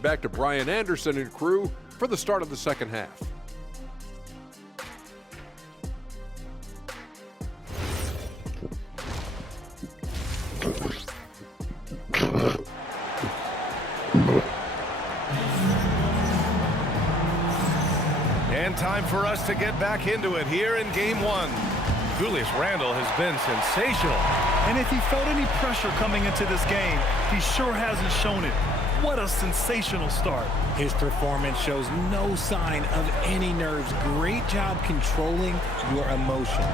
Back to Brian Anderson and crew for the start of the second half. And time for us to get back into it here in game one. Julius Randle has been sensational. And if he felt any pressure coming into this game, he sure hasn't shown it. What a sensational start. His performance shows no sign of any nerves. Great job controlling your emotions.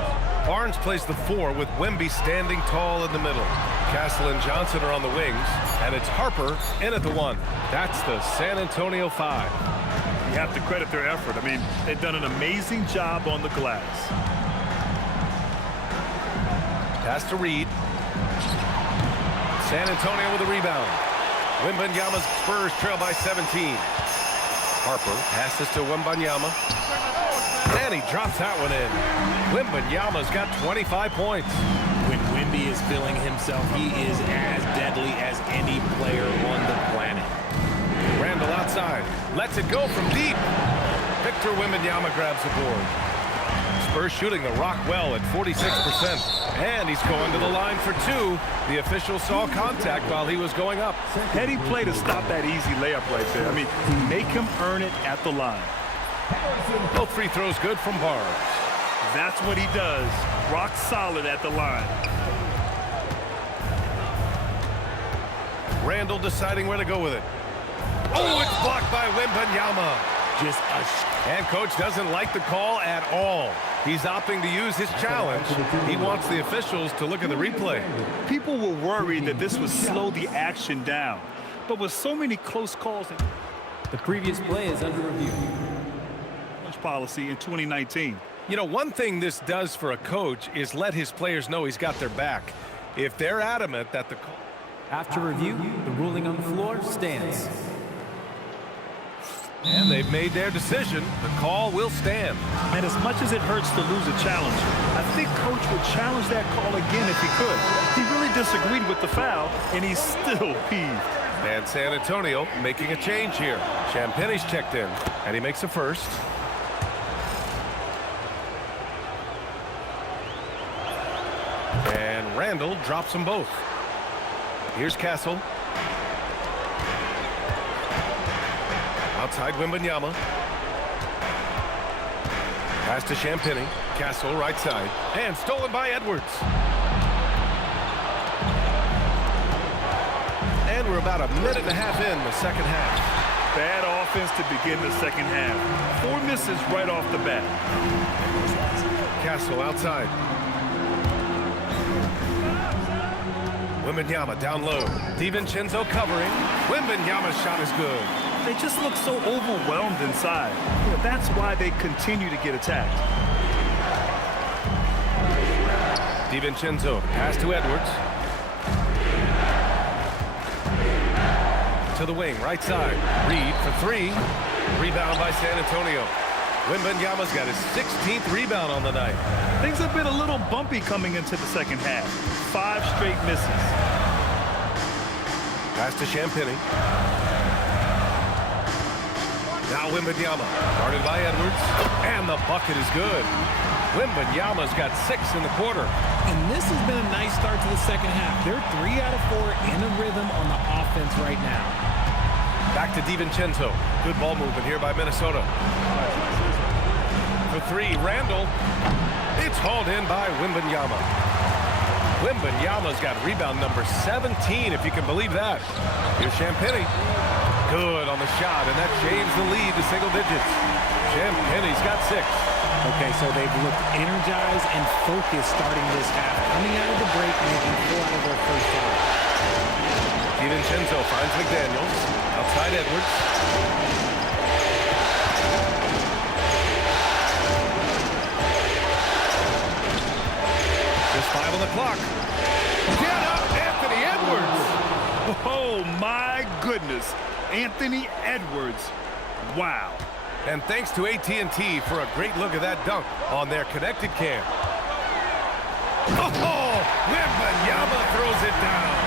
Barnes plays the 4 with Wemby standing tall in the middle. Castle and Johnson are on the wings, and it's Harper in at the 1. That's the San Antonio 5. You have to credit their effort. I mean, they've done an amazing job on the glass. Pass to Reed. San Antonio with a rebound. Wembanyama's Spurs trail by 17. Harper passes to Wembanyama. And he drops that one in. Wembanyama's got 25 points. When Wemby is feeling himself, he is as deadly as any player on the planet. Randle outside. Lets it go from deep. Victor Wembanyama grabs the board. Spurs shooting the rock well at 46%. And he's going to the line for 2. The official saw contact while he was going up. Heady play to stop that easy layup right there. I mean, make him earn it at the line. Both free throws good from Barnes. That's what he does. Rock solid at the line. Randle deciding where to go with it. Oh, it's blocked by Wembanyama. And coach doesn't like the call at all. He's opting to use his challenge. He wants the officials to look at the replay. People were worried that this would slow the action down. But with so many close calls, the previous play is under review. Policy in 2019. You know, one thing this does for a coach is let his players know he's got their back. If they're adamant that the call... After review, the ruling on the floor stands. And they've made their decision. The call will stand. And as much as it hurts to lose a challenge, I think coach would challenge that call again if he could. He really disagreed with the foul, and he's still peeved. And San Antonio making a change here. Champagne's checked in, and he makes a first. And Randle drops them both. Here's Castle. Outside Wembanyama. Pass to Champagnie. Castle right side. And stolen by Edwards. And we're about a minute and a half in the second half. Bad offense to begin the second half. 4 misses right off the bat. Castle outside. Wembanyama down low. DiVincenzo covering. Wembanyama's shot is good. They just look so overwhelmed inside. That's why they continue to get attacked. DiVincenzo pass to Edwards. To the wing, right side. Reed for 3. Rebound by San Antonio. Wembanyama's got his 16th rebound on the night. Things have been a little bumpy coming into the second half. 5 straight misses. Pass to Champagnie. Now Wembanyama, guarded by Edwards, and the bucket is good. Wembanyama's got 6 in the quarter. And this has been a nice start to the second half. They're 3 out of 4 in a rhythm on the offense right now. Back to DiVincenzo. Good ball movement here by Minnesota. For 3, Randle. It's hauled in by Wembanyama. Wembanyama's got rebound number 17, if you can believe that. Here's Champagnie. Good on the shot, and that shaves the lead to single digits. Champagnie's got 6. Okay, so they've looked energized and focused starting this half. Coming out of the break, making 4 out of their first 5. DiVincenzo finds McDaniels. Outside Edwards. Just 5 on the clock. Get up, Anthony Edwards! Oh, my goodness. Anthony Edwards. Wow. And thanks to AT&T for a great look at that dunk on their connected cam. Oh, Wembanyama throws it down.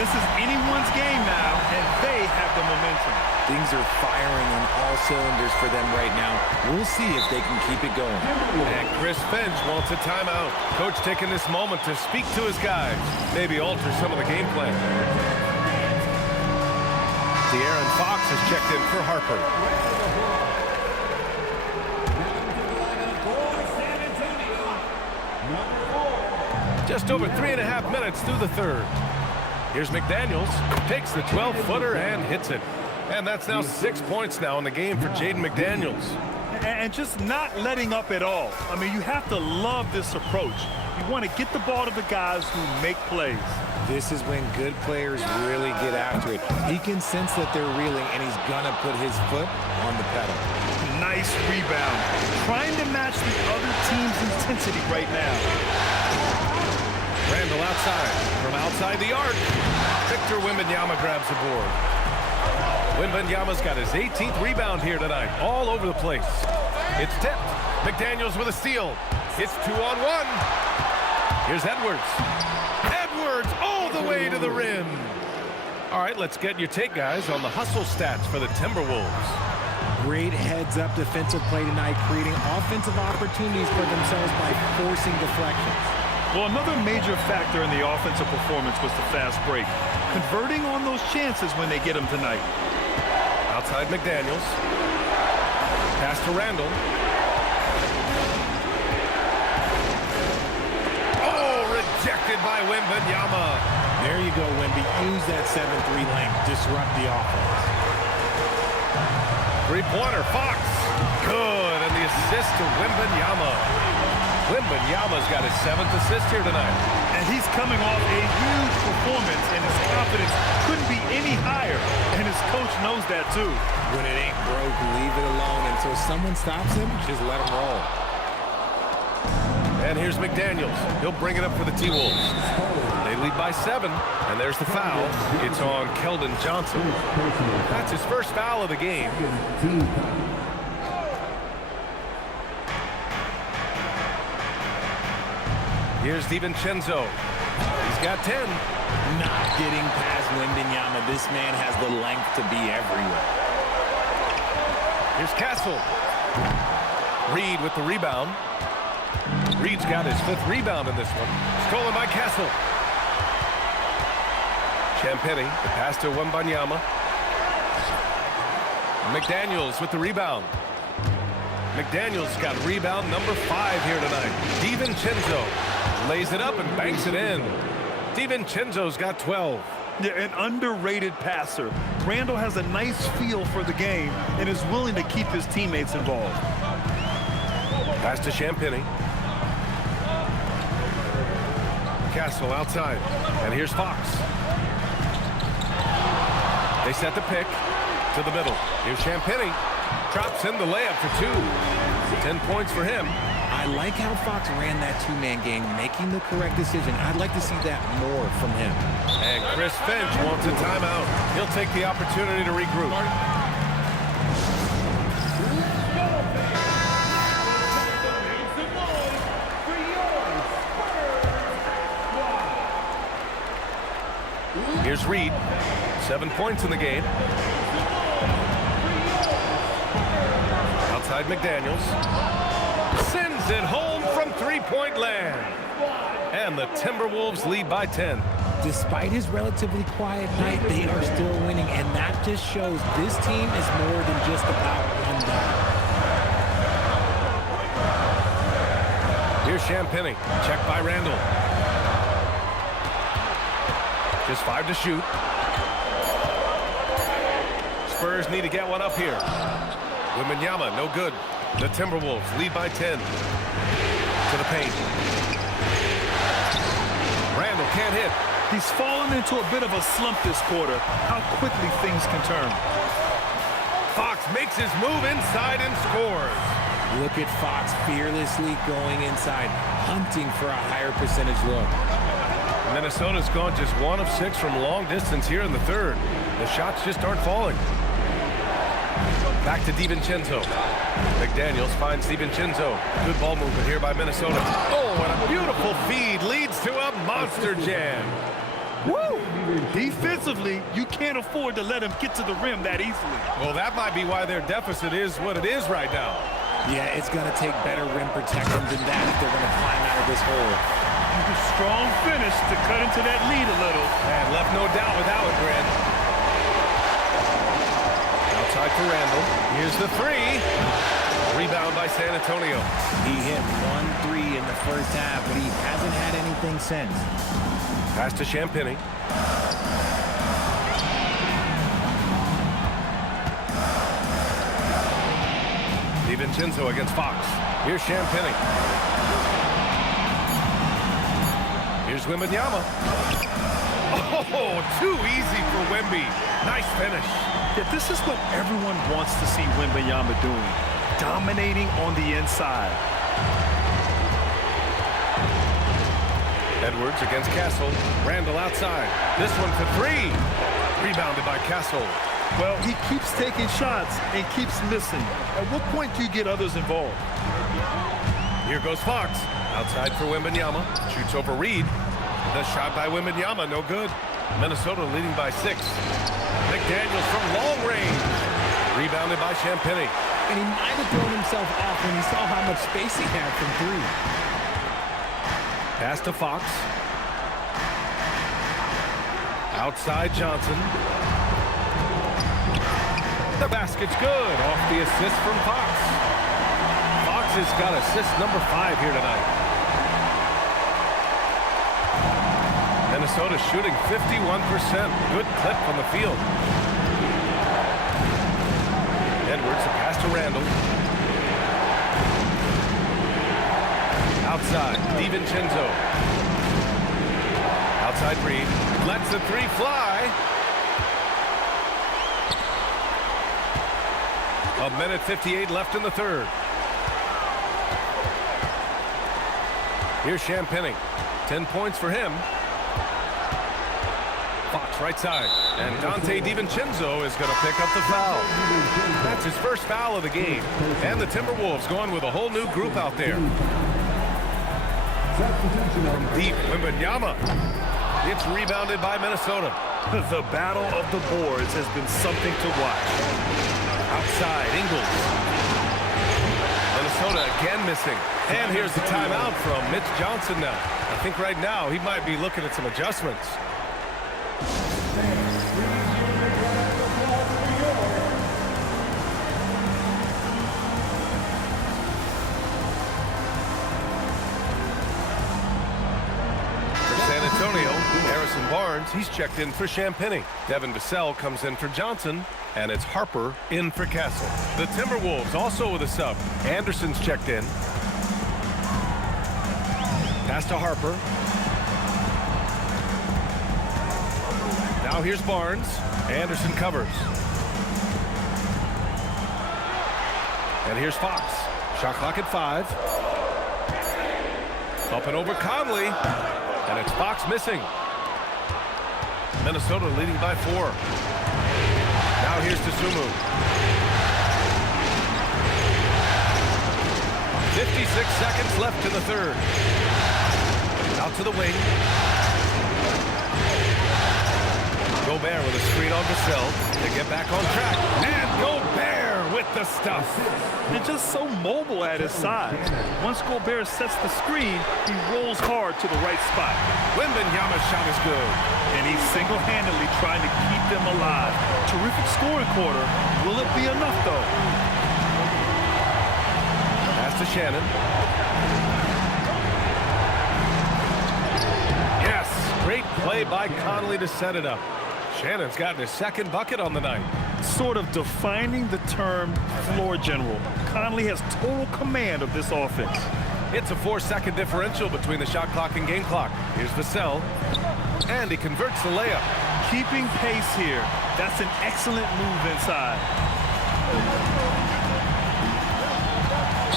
This is anyone's game now, and they have the momentum. Things are firing on all cylinders for them right now. We'll see if they can keep it going. And Chris Finch wants a timeout. Coach taking this moment to speak to his guys, maybe alter some of the game plan. De'Aaron Fox has checked in for Harper. Just over 3.5 minutes through the third. Here's McDaniels, takes the 12-footer and hits it. And that's now 6 points now in the game for Jaden McDaniels. And just not letting up at all. I mean, you have to love this approach. You want to get the ball to the guys who make plays. This is when good players really get after it. He can sense that they're reeling, and he's going to put his foot on the pedal. Nice rebound. Trying to match the other team's intensity right now. Randall outside. From outside the arc, Victor Wembanyama grabs the board. Wembanyama's got his 18th rebound here tonight, all over the place. It's tipped. McDaniels with a steal. It's 2-on-1. Here's Edwards. Edwards all the way to the rim. All right, let's get your take, guys, on the hustle stats for the Timberwolves. Great heads-up defensive play tonight, creating offensive opportunities for themselves by forcing deflections. Well, another major factor in the offensive performance was the fast break. Converting on those chances when they get them tonight. Outside McDaniels. Pass to Randall. Oh, rejected by Wembanyama. There you go, Wemby. Use that 7-3 length. Disrupt the offense. Three-pointer, Fox. Good, and the assist to Wembanyama. Wembanyama's got his 7th assist here tonight. And he's coming off a huge performance, and his confidence couldn't be any higher. And his coach knows that, too. When it ain't broke, leave it alone until someone stops him. Just let him roll. And here's McDaniels. He'll bring it up for the T-Wolves. They lead by 7, and there's the foul. It's on Keldon Johnson. That's his first foul of the game. Here's DiVincenzo. He's got 10. Not getting past Wembanyama. This man has the length to be everywhere. Here's Castle. Reed with the rebound. Reed's got his 5th rebound in this one. Stolen by Castle. Champagnie, the pass to Wembanyama. McDaniels with the rebound. McDaniels got rebound number 5 here tonight. DiVincenzo lays it up and banks it in. DiVincenzo's got 12. Yeah, an underrated passer. Randall has a nice feel for the game and is willing to keep his teammates involved. Pass to Champagnie. Castle outside. And here's Fox. They set the pick to the middle. Here's Champagnie. Drops in the layup for 2. 10 points for him. I like how Fox ran that two-man game, making the correct decision. I'd like to see that more from him. And Chris Finch wants a timeout. He'll take the opportunity to regroup. Here's Reed. 7 points in the game. Outside McDaniels. Sends it home from three-point land. And the Timberwolves lead by 10. Despite his relatively quiet night, they are still winning, and that just shows this team is more than just about one guy. Here's Champagnie. Checked by Randall. Just 5 to shoot. Spurs need to get one up here. Wembanyama, no good. The Timberwolves lead by 10. To the paint. Randall can't hit. He's fallen into a bit of a slump this quarter. How quickly things can turn. Fox makes his move inside and scores. Look at Fox fearlessly going inside, hunting for a higher percentage look. Minnesota's gone just 1 of 6 from long distance here in the third. The shots just aren't falling. Back to DiVincenzo. McDaniels finds DiVincenzo. Good ball movement here by Minnesota. Oh, and a beautiful feed leads to a monster jam. Woo! Defensively, you can't afford to let him get to the rim that easily. Well, that might be why their deficit is what it is right now. Yeah, it's going to take better rim protection than that if they're going to climb out of this hole. Strong finish to cut into that lead a little. And left no doubt with that one, Grant. Outside for Randall. Here's the three. Rebound by San Antonio. He hit 1-3 in the first half, but he hasn't had anything since. Pass to Champagnie. DiVincenzo against Fox. Here's Champagnie. Here's Wembanyama. Oh, too easy for Wemby. Nice finish. Yeah, this is what everyone wants to see Wembanyama doing. Dominating on the inside. Edwards against Castle. Randall outside. This one for three. Rebounded by Castle. Well, he keeps taking shots and keeps missing. At what point do you get others involved? Here goes Fox. Outside for Wembanyama. Shoots over Reed. The shot by Wembanyama, no good. Minnesota leading by 6. McDaniels from long range. Rebounded by Champagnie. And he might have thrown himself off when he saw how much space he had from 3. Pass to Fox. Outside Johnson. The basket's good. Off the assist from Fox. Fox has got assist number 5 here tonight. Minnesota shooting 51%. Good clip from the field. Edwards, a pass to Randall. Outside, DiVincenzo. Outside Reed. Lets the three fly. 1:58 left in the third. Here's Champagnie. 10 points for him. Fox right side. And Dante DiVincenzo is going to pick up the foul. That's his first foul of the game. And the Timberwolves going with a whole new group out there. From deep, Wembanyama. It's rebounded by Minnesota. The battle of the boards has been something to watch. Outside, Ingles. Minnesota again missing. And here's the timeout from Mitch Johnson now. I think right now he might be looking at some adjustments. Harrison Barnes, he's checked in for Champagnie. Devin Vassell comes in for Johnson, and it's Harper in for Castle. The Timberwolves also with a sub. Anderson's checked in. Pass to Harper. Now here's Barnes. Anderson covers. And here's Fox. Shot clock at 5. Up and over Conley. And it's Fox missing. Minnesota leading by 4. Now here's Dosunmu. 56 seconds left in the third. Out to the wing. Gobert with a screen on Vassell to get back on track. And Gobert with the stuff. They're just so mobile at his side. Once Gobert sets the screen, he rolls hard to the right spot. Wembanyama's shot is good. And he's single-handedly trying to keep them alive. Terrific scoring quarter. Will it be enough, though? Pass to Shannon. Yes, great play by Conley to set it up. Shannon's gotten his second bucket on the night. Sort of defining the term floor general. Conley has total command of this offense. It's a 4-second differential between the shot clock and game clock. Here's Vassell. And he converts the layup. Keeping pace here. That's an excellent move inside.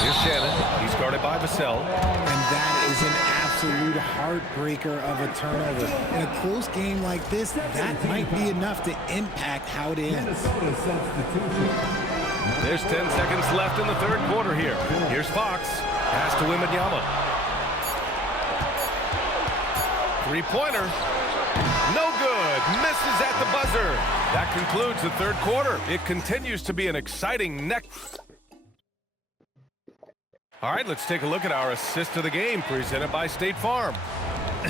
Here's Shannon. He's guarded by Vassell. And that is an absolute heartbreaker of a turnover. In a close game like this, that might be enough to impact how it ends. There's 10 seconds left in the third quarter here. Here's Fox. Pass to Wembanyama. Three-pointer. No good. Misses at the buzzer. That concludes the third quarter. It continues to be an exciting All right, let's take a look at our assist of the game presented by State Farm.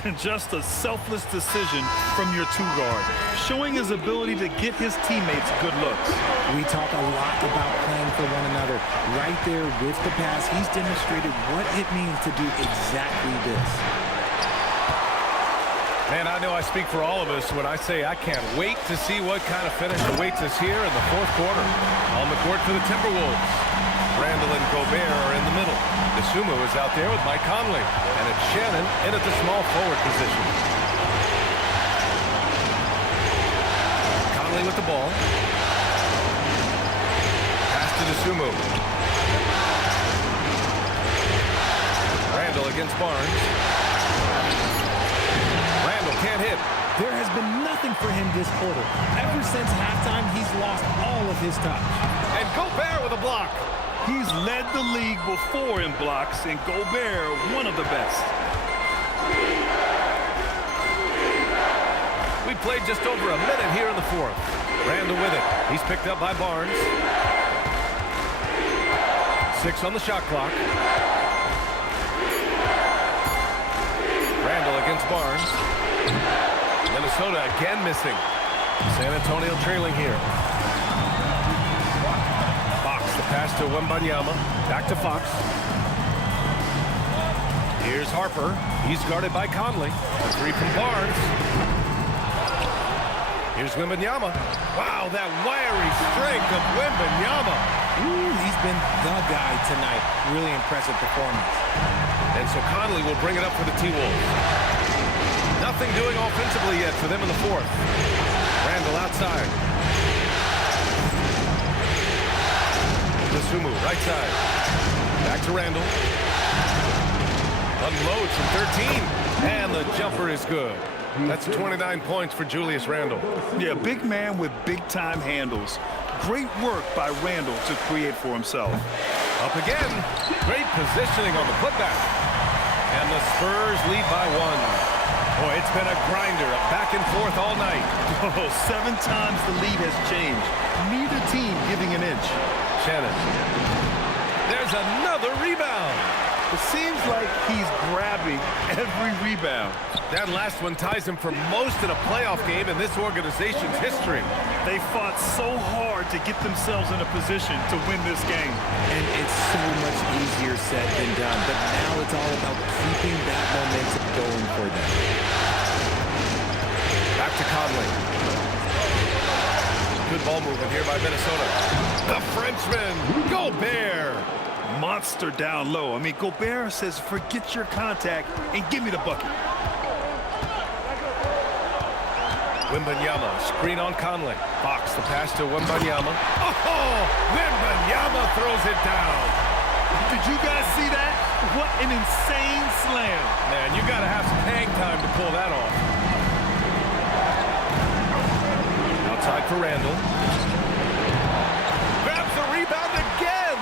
And just a selfless decision from your two guard, showing his ability to get his teammates good looks. We talk a lot about playing for one another. Right there with the pass, he's demonstrated what it means to do exactly this. Man, I know I speak for all of us when I say I can't wait to see what kind of finish awaits us here in the fourth quarter. On the court for the Timberwolves, Randall and Gobert are in the middle. Dosunmu is out there with Mike Conley. And it's Shannon in at the small forward position. Conley with the ball. Pass to Dosunmu. Randall against Barnes. Randall can't hit. There has been nothing for him this quarter. Ever since halftime, he's lost all of his touch. And Gobert with a block. He's led the league before in blocks, and Gobert, one of the best. We played just over a minute here in the fourth. Randall with it. He's picked up by Barnes. 6 on the shot clock. Randall against Barnes. Minnesota again missing. San Antonio trailing here. Pass to Wembanyama. Back to Fox. Here's Harper. He's guarded by Conley. A 3 from Barnes. Here's Wembanyama. Wow, that wiry strength of Wembanyama. Ooh, he's been the guy tonight. Really impressive performance. And so Conley will bring it up for the T-Wolves. Nothing doing offensively yet for them in the fourth. Randall outside. Dosunmu, right side. Back to Randall. Unloads from 13. And the jumper is good. That's 29 points for Julius Randle. Yeah, big man with big-time handles. Great work by Randall to create for himself. Up again. Great positioning on the putback. And the Spurs lead by 1. Boy, it's been a grinder, a back and forth all night. Oh, 7 times the lead has changed. Neither team giving an inch. Shannon. There's another rebound. It seems like he's grabbing every rebound. That last one ties him for most in a playoff game in this organization's history. They fought so hard to get themselves in a position to win this game. And it's so much easier said than done. But now it's all about keeping that momentum going for them. Back to Conley. Good ball movement here by Minnesota. The Frenchman, Gobert. Monster down low. I mean, Gobert says, forget your contact and give me the bucket. Wembanyama, screen on Conley. Fox, the pass to Wembanyama. Oh, Wembanyama throws it down. Did you guys see that? What an insane slam. Man, you got to have some hang time to pull that off. Outside for Randall. Grabs the rebound again.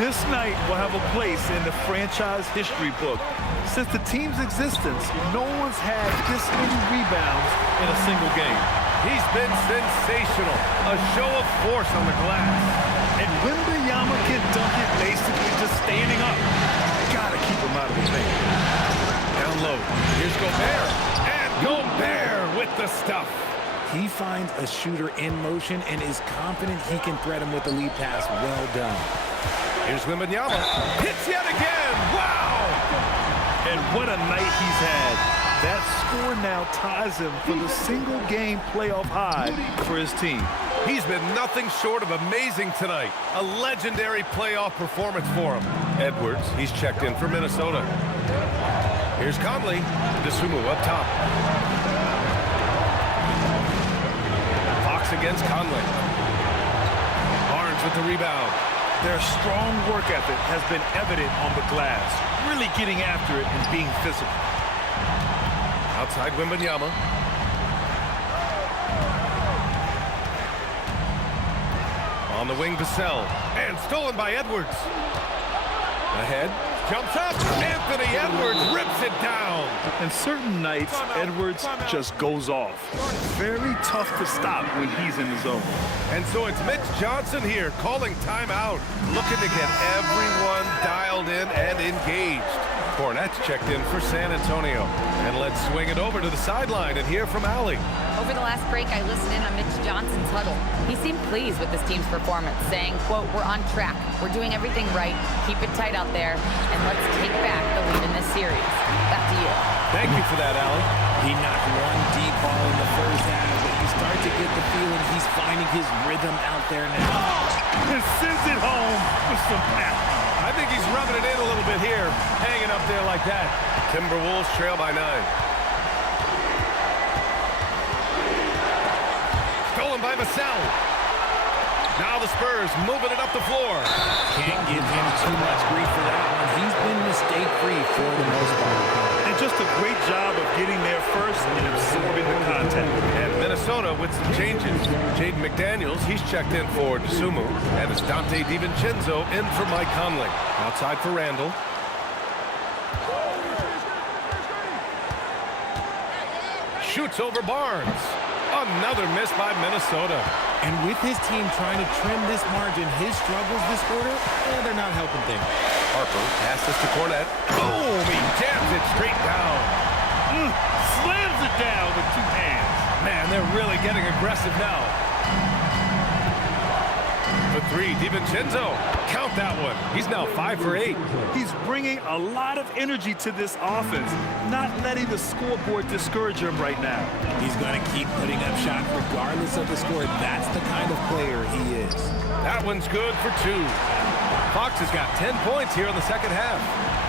This night will have a place in the franchise history book. Since the team's existence, no one's had this many rebounds in a single game. He's been sensational. A show of force on the glass. And Wembanyama can dunk it basically just standing up. Gotta keep him out of the paint. Down low. Here's Gobert. And Gobert with the stuff. He finds a shooter in motion and is confident he can thread him with the lead pass. Well done. Here's Wembanyama. Hits yet again. Wow! And what a night he's had. That score now ties him for the single-game playoff high for his team. He's been nothing short of amazing tonight. A legendary playoff performance for him. Edwards, he's checked in for Minnesota. Here's Conley. Dosunmu up top. Fox against Conley. Barnes with the rebound. Their strong work ethic has been evident on the glass, really getting after it and being physical. Outside Wembanyama. On the wing, Vassell. And stolen by Edwards. Ahead to jumps up. Anthony Edwards rips it down. And certain nights, Edwards just goes off. Very tough to stop when he's in the zone. And so it's Mitch Johnson here calling timeout, looking to get everyone dialed in and engaged. Cornette's checked in for San Antonio. And let's swing it over to the sideline and hear from Allie. Over the last break, I listened in on Mitch Johnson's huddle. He seemed pleased with his team's performance, saying, quote, "We're on track. We're doing everything right. Keep it tight out there, and let's take back the lead in this series." Back to you. Thank you for that, Allie. He knocked one deep ball in the first half, but you start to get the feeling he's finding his rhythm out there now. And sends it home with some passion. I think he's rubbing it in a little bit here, hanging up there like that. Timberwolves trail by 9. Stolen by Vassell. Now the Spurs moving it up the floor. Can't give him too much grief for that one. He's been mistake-free for the most part. And just a great job of getting there first and absorbing the contact. And Minnesota with some changes. Jaden McDaniels, he's checked in for Dosunmu. And it's Dante DiVincenzo in for Mike Conley. Outside for Randall. Shoots over Barnes. Another miss by Minnesota. And with his team trying to trim this margin, his struggles this quarter, they're not helping things. Harper passes to Cornette. Boom! He jams it straight down. Slams it down with two hands. Man, they're really getting aggressive now. For 3, DiVincenzo. Count that one. He's now 5 for 8. He's bringing a lot of energy to this offense, not letting the scoreboard discourage him right now. He's going to keep putting up shots regardless of the score. That's the kind of player he is. That one's good for 2. Fox has got 10 points here in the second half.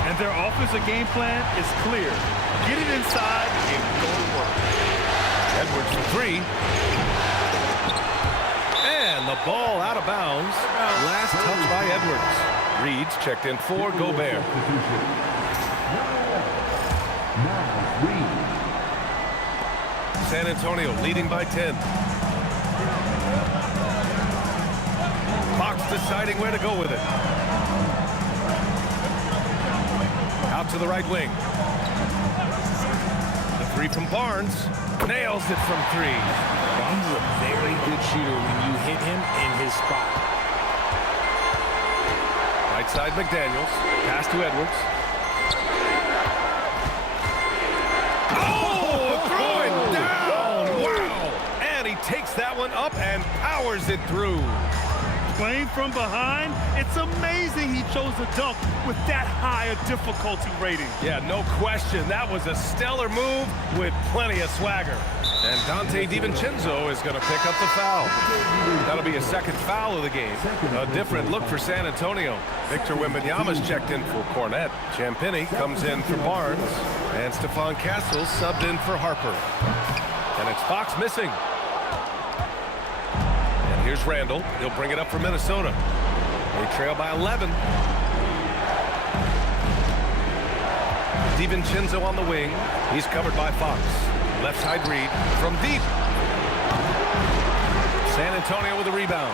And their offensive game plan is clear. Get it inside and go to work. Edwards for 3. And the ball out of bounds. Last touch by Edwards. Reed's checked in for Gobert. San Antonio leading by 10. Fox deciding where to go with it. Out to the right wing. The 3 from Barnes. Nails it from 3. Barnes is a very good shooter when you hit him in his spot. Right side McDaniels. Pass to Edwards. Oh, throwing down. Wow. And he takes that one up and powers it through. Playing from behind, it's amazing he chose a dunk with that high a difficulty rating. Yeah, no question. That was a stellar move with plenty of swagger. And Dante DiVincenzo is going to pick up the foul. That'll be a second foul of the game. A different look for San Antonio. Victor Wembanyama's checked in for Cornette. Champagnie comes in for Barnes. And Stephon Castle subbed in for Harper. And it's Fox missing. And here's Randall. He'll bring it up for Minnesota. They trail by 11. DiVincenzo on the wing. He's covered by Fox. Left side Reed from deep. San Antonio with a rebound.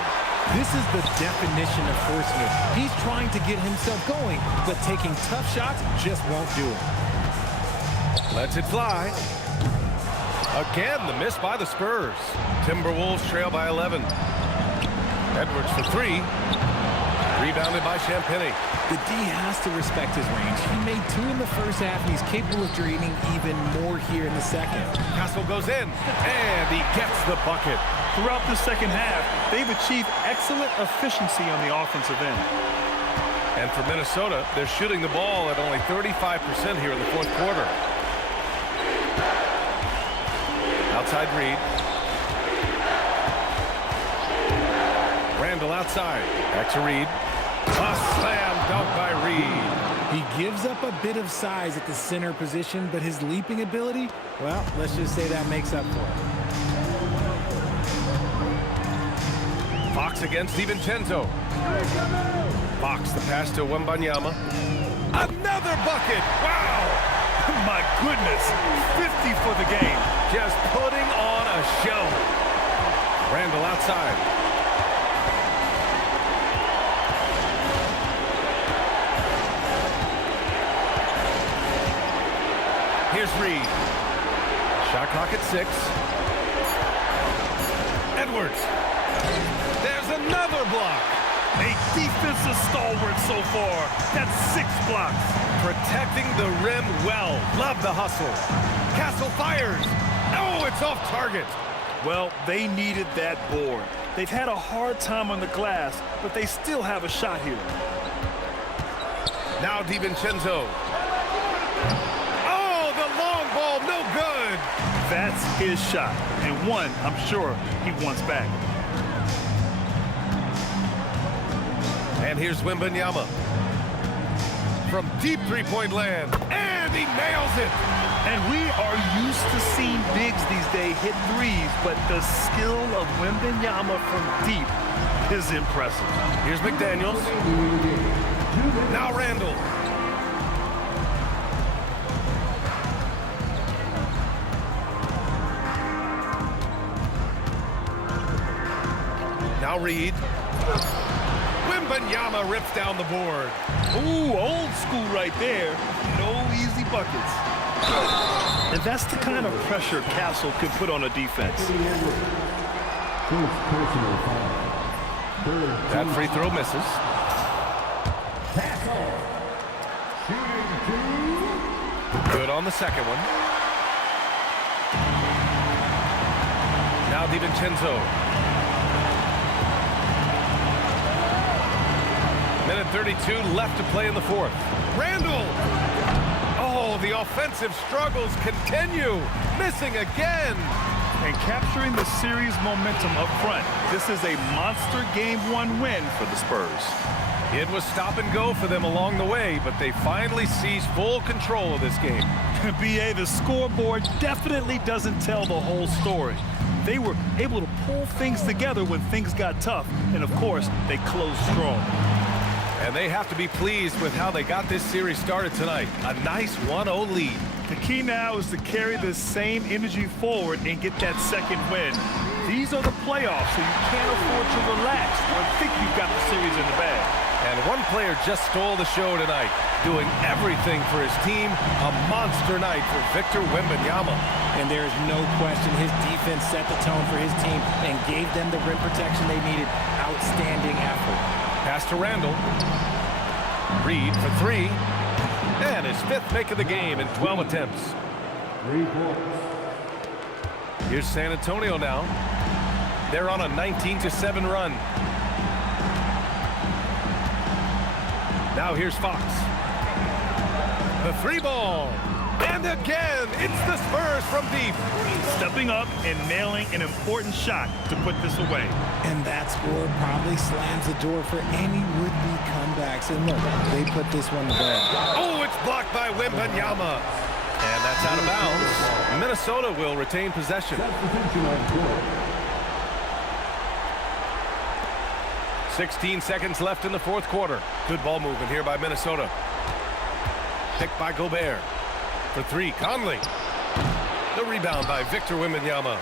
This is the definition of forcing it. He's trying to get himself going, but taking tough shots just won't do it. Lets it fly. Again, the miss by the Spurs. Timberwolves trail by 11. Edwards for 3. Rebounded by Champagnie. The D has to respect his range. He made 2 in the first half, and he's capable of draining even more here in the second. Castle goes in, and he gets the bucket. Throughout the second half, they've achieved excellent efficiency on the offensive end. And for Minnesota, they're shooting the ball at only 35% here in the fourth quarter. Outside Reed. Randall outside. Back to Reed. A slam dunk by Reed. He gives up a bit of size at the center position, but his leaping ability, well, let's just say that makes up for it. Fox against DiVincenzo. Fox the pass to Wembanyama. Another bucket! Wow! My goodness, 50 for the game. Just putting on a show. Randall outside. Here's Reed. Shot clock at 6. Edwards. There's another block. A defensive stalwart so far. That's 6 blocks. Protecting the rim well. Love the hustle. Castle fires. Oh, it's off target. Well, they needed that board. They've had a hard time on the glass, but they still have a shot here. Now DiVincenzo. Oh, the long ball, no good. That's his shot, and one I'm sure he wants back. And here's Wembanyama. From deep three-point land, and he nails it. And we are used to seeing bigs these days hit threes, but the skill of Wembanyama from deep is impressive. Here's McDaniels. Now Randall. Now Reed. Wembanyama rips down the board. Ooh, old school right there. No easy buckets. And that's the kind of pressure Castle could put on a defense. That free throw misses. Good on the second one. Now DiVincenzo. Minute 32 left to play in the fourth. Randall! Oh, the offensive struggles continue. Missing again. And capturing the series momentum up front. This is a monster Game 1 win for the Spurs. It was stop and go for them along the way, but they finally seized full control of this game. BA, the scoreboard definitely doesn't tell the whole story. They were able to pull things together when things got tough, and of course, they closed strong. And they have to be pleased with how they got this series started tonight. A nice 1-0 lead. The key now is to carry this same energy forward and get that second win. These are the playoffs, so you can't afford to relax or think you've got the series in the bag. And one player just stole the show tonight, doing everything for his team. A monster night for Victor Wembanyama. And there is no question his defense set the tone for his team and gave them the rim protection they needed. Outstanding effort. Pass to Randall. Reed for 3. And his 5th make of the game in 12 attempts. Here's San Antonio now. They're on a 19-7 run. Now here's Fox. The 3-ball. And again, it's the Spurs from deep. Stepping up and nailing an important shot to put this away. And that score probably slams the door for any would-be comebacks. And look, they put this one to bed. Oh, it's blocked by Wembanyama. And that's out of bounds. Minnesota will retain possession. 16 seconds left in the fourth quarter. Good ball movement here by Minnesota. Picked by Gobert. For 3, Conley. The rebound by Victor Wembanyama.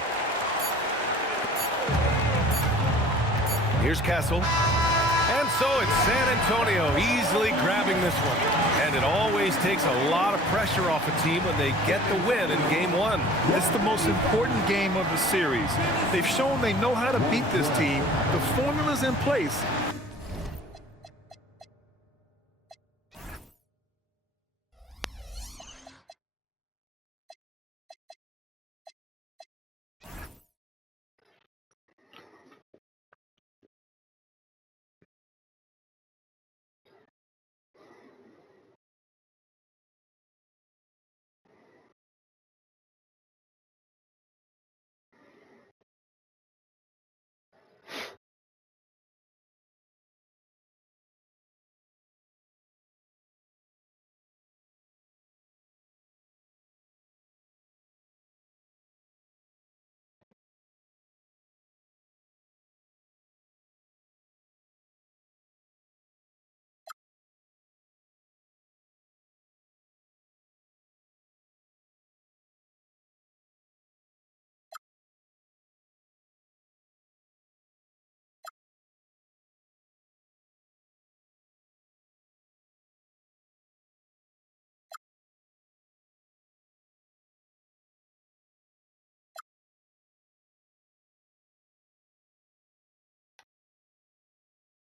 Here's Castle. And so it's San Antonio easily grabbing this one. And it always takes a lot of pressure off a team when they get the win in Game 1. It's the most important game of the series. They've shown they know how to beat this team. The formula's in place.